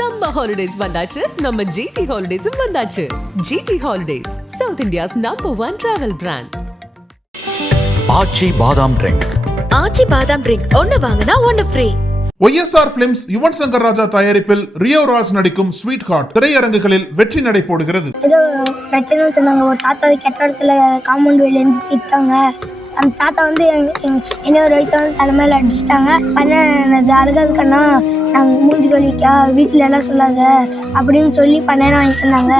Summer holidays வந்தாச்சு. நம்ம GT ஹாலிடேஸும் வந்தாச்சு. GT holidays South India's number one travel brand Aachi badam drink Aachi badam drink ஒன்னு வாங்கினா ஒன்னு free YSR films Yuvan Shankar Raja தயாரிப்பில் ரியோ ராஜ் நடிக்கும் ஸ்வீட் ஹார்ட் திரையரங்குகளில் வெற்றி நடை போடுகிறது. ஏதோ பிரச்சனைன்னு சொன்னாங்க. ஒரு தாத்தாவை கெட்ட இடத்துல காம்பவுண்ட் வெளிலேருந்து திட்டாங்க அந்த தாத்தா வந்து எங்க- இன்னொரு வயிற்று வந்து தலைமையில் அடிச்சிட்டாங்க. பண்ணது அழுகாது கண்ணா நாங்கள் மூஞ்சி கழிக்கா வீட்டில் எல்லாம் சொல்லாத அப்படின்னு சொல்லி பண்ணேன் வாங்கி தந்தாங்க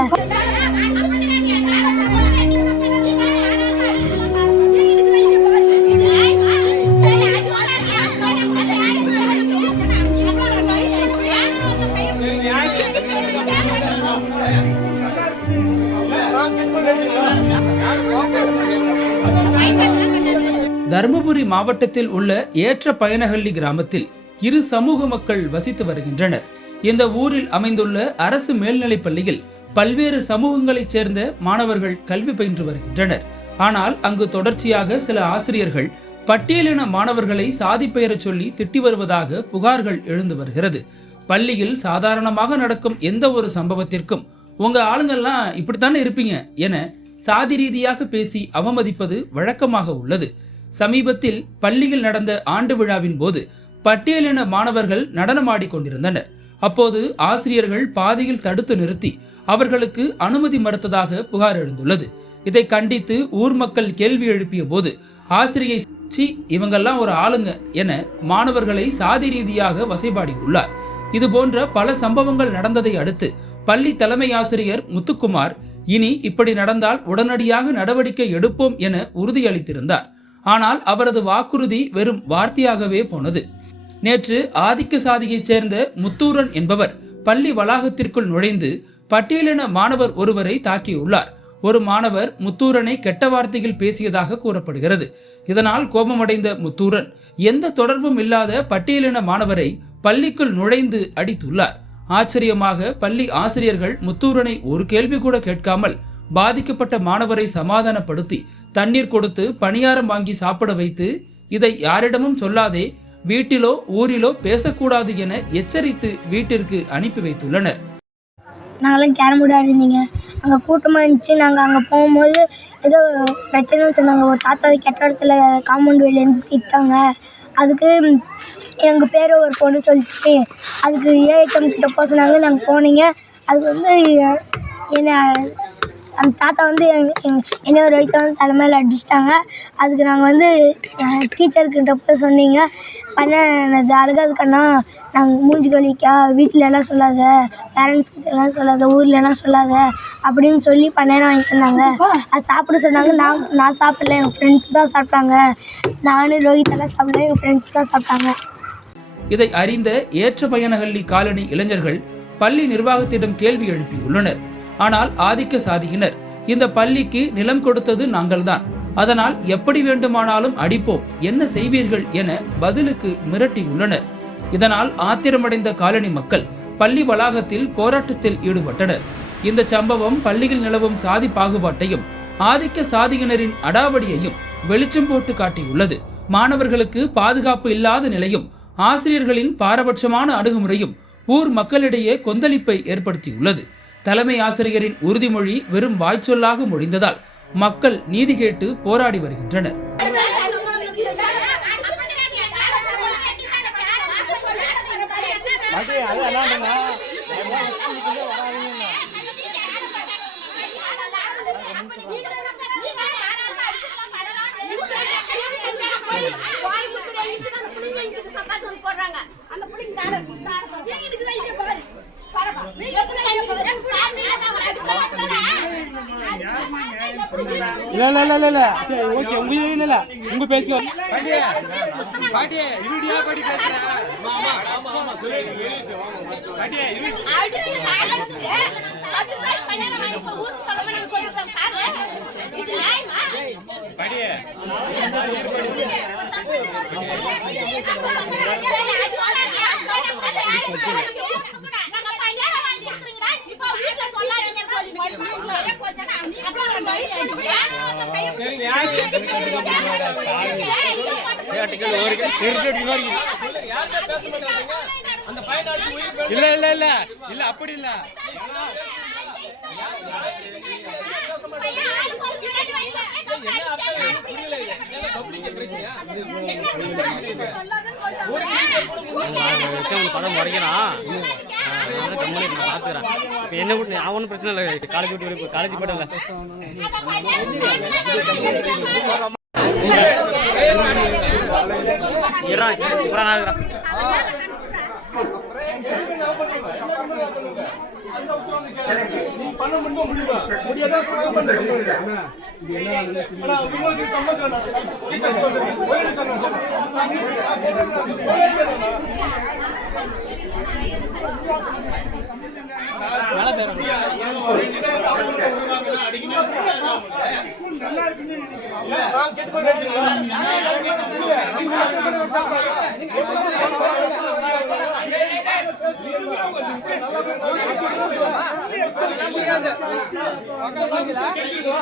தருமபுரி மாவட்டத்தில் உள்ள ஏற்ற பயணஹள்ளி கிராமத்தில் இரு சமூக மக்கள் வசித்து வருகின்றனர். இந்த ஊரில் அமைந்துள்ள அரசு மேல்நிலைப் பள்ளியில் பல்வேறு சமூகங்களைச் சேர்ந்த மாணவர்கள் கல்வி பயின்று வருகின்றனர். ஆனால் அங்கு தொடர்ச்சியாக சில ஆசிரியர்கள் பட்டியலின மாணவர்களை சாதி பெயரச் சொல்லி திட்டி வருவதாக புகார்கள் எழுந்து வருகிறது. பள்ளியில் சாதாரணமாக நடக்கும் எந்த ஒரு சம்பவத்திற்கும் உங்க ஆளுங்கள்லாம் இப்படித்தானே இருப்பீங்க என சாதி ரீதியாக பேசி அவமதிப்பது வழக்கமாக உள்ளது. சமீபத்தில் பள்ளியில் நடந்த ஆண்டு விழாவின் போது பட்டியலின மாணவர்கள் நடனமாடி கொண்டிருந்தனர். அப்போது ஆசிரியர்கள் பாதியில் தடுத்து நிறுத்தி அவர்களுக்கு அனுமதி மறுத்ததாக புகார் எழுந்துள்ளது. இதை கண்டித்து ஊர் மக்கள் கேள்வி எழுப்பிய போது ஆசிரியை சி இவங்கெல்லாம் ஒரு ஆளுங்க என மாணவர்களை சாதி ரீதியாக வசைபாடியுள்ளார். இது போன்ற பல சம்பவங்கள் நடந்ததை அடுத்து பள்ளி தலைமை ஆசிரியர் முத்துக்குமார் இனி இப்படி நடந்தால் உடனடியாக நடவடிக்கை எடுப்போம் என உறுதியளித்திருந்தார். ஆனால் அவரது வாக்குறுதி வெறும் வார்த்தையாகவே போனது. நேற்று ஆதிக்க சாதியைச் சேர்ந்த முத்தூரன் என்பவர் பள்ளி வளாகத்திற்குள் நுழைந்து பட்டியலின மாணவர் ஒருவரை தாக்கியுள்ளார். ஒரு மாணவர் முத்தூரனை கெட்ட வார்த்தையில் பேசியதாக கூறப்படுகிறது. இதனால் கோபமடைந்த முத்தூரன் எந்த தொடர்பும் இல்லாத பட்டியலின மாணவரை பள்ளிக்குள் நுழைந்து அடித்துள்ளார். ஆச்சரியமாக பள்ளி ஆசிரியர்கள் முத்தூரனை ஒரு கேள்வி கூட கேட்காமல் பாதிக்கப்பட்ட மாணவரை சமாதானப்படுத்தி தண்ணீர் கொடுத்து பணியாரம் வாங்கி சாப்பிட வைத்து இதை யாரிடமும் சொல்லாதே வீட்டிலோ ஊரிலோ பேசக்கூடாது என எச்சரித்து வீட்டிற்கு அனுப்பி வைத்துள்ளனர். நாங்களாம் கேரம் போர்டு ஆடிருந்தீங்க. அங்கே கூட்டமாக இருந்துச்சு. நாங்கள் அங்கே போகும்போது ஏதோ பிரச்சனைன்னு சொன்னாங்க. ஒரு தாத்தாவை கெட்ட இடத்துல காம்பவுண்ட் வெளிலேருந்து திட்டாங்க. அதுக்கு எங்கள் பேர் ஒரு பொண்ணு சொல்லிச்சு. அதுக்கு ஏஹெச்எம் கிட்ட போக சொன்னாங்க. நாங்கள் போனீங்க. அதுக்கு வந்து என்ன அந்த தாத்தா வந்து எங்க- எங்க- இன்னொரு வயிற்று வந்து தலைமையில் அடிச்சிட்டாங்க. அதுக்கு நாங்கள் வந்து டீச்சர்கிட்ட போய் சொன்னீங்க. பண்ணது அழுகாது கண்ணா. நாங்கள் மூஞ்சி கழிக்கா வீட்டிலலாம் சொல்லாத. பேரண்ட்ஸ் கிட்ட எல்லாம் சொல்லாத. ஊர்லலாம் எல்லாம் சொல்லாத. அப்படின்னு சொல்லி பண்ணேன் வாங்கி தந்தாங்க. அது சாப்பிட சொன்னாங்க. நான் நான் சாப்பிடல. எங்கள் ஃப்ரெண்ட்ஸ் தான் சாப்பிட்டாங்க. நானும் ரோஹித்தெல்லாம் சாப்பிடல. எங்கள் ஃப்ரெண்ட்ஸ் தான் சாப்பிட்டாங்க. இதை அறிந்த ஏற்ற பயணஹள்ளி காலனி இளைஞர்கள் பள்ளி நிர்வாகத்திடம் கேள்வி எழுப்பியுள்ளனர். ஆனால் ஆதிக்க சாதியினர் இந்த பள்ளிக்கு நிலம் கொடுத்தது நாங்கள்தான். அதனால் எப்படி வேண்டுமானாலும் அடிப்போம் என்ன செய்வீர்கள் என பதிலுக்கு மிரட்டியுள்ளனர். இதனால் ஆத்திரமடைந்த காலனி மக்கள் பள்ளி வளாகத்தில் போராட்டத்தில் ஈடுபட்டனர். இந்த சம்பவம் பள்ளியில் நிலவும் சாதி பாகுபாட்டையும் ஆதிக்க சாதியினரின் அடாவடியையும் வெளிச்சம் போட்டு காட்டியுள்ளது. மாணவர்களுக்கு பாதுகாப்பு இல்லாத நிலையும் ஆசிரியர்களின் பாரபட்சமான அணுகுமுறையும் ஊர் மக்களிடையே கொந்தளிப்பை ஏற்படுத்தியுள்ளது. தலைமை ஆசிரியரின் உறுதிமொழி வெறும் வாய்ச்சொல்லாக முடிந்ததால் மக்கள் நீதி கேட்டு போராடி வருகின்றனர். போடுறாங்க இல்ல இல்ல இல்ல இல்ல இல்ல சரி ஓகே உங்க இது இல்ல இல்ல உங்க பேசுங்க இருடியா பாட்டி பேசுறேன் ஆமா ஆமா அடிச்சு அது சாய் பண்ணல இப்ப சார் இது பையன வாங்கி கொடுத்துறீங்களா இப்ப வீட்ல சொல்லாதீங்கன்னு சொல்லி அப்புறம் சரிங்க யார் டிக்கெட் ஒரு டிக்கெட் யாருமே பேச மாட்டாங்க அந்த இல்ல இல்ல இல்ல. இல்ல அப்படி இல்ல. படம் முறைக்கிறான் கம்மனி நான் பார்த்துக்கிறேன் இப்போ என்ன விட்டு அவனும் பிரச்சனை இல்லை காலேஜ் விட்டு காலேஜ் போய்ட்டு இல்லை இரா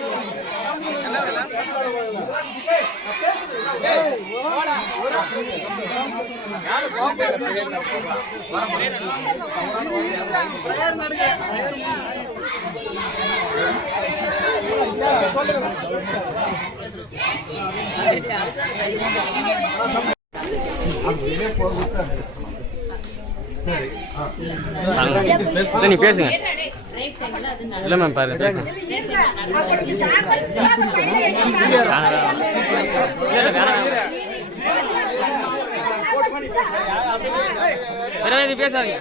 அப்படியே போகுது இல்லை நீ பேசுங்க இல்லை மேம் பாருங்க பேசுங்க வேற பேசாதீங்க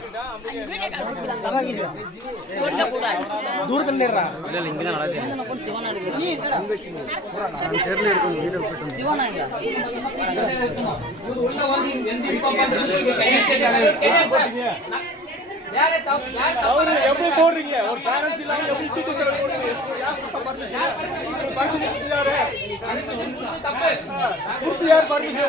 தூரத்தில் எப்படி போடுறீங்க? ஒரு பேரண்ட்ஸ் இல்லாம எப்படி சீட்டு தர போடுறீங்க யார் பர்மிஷன்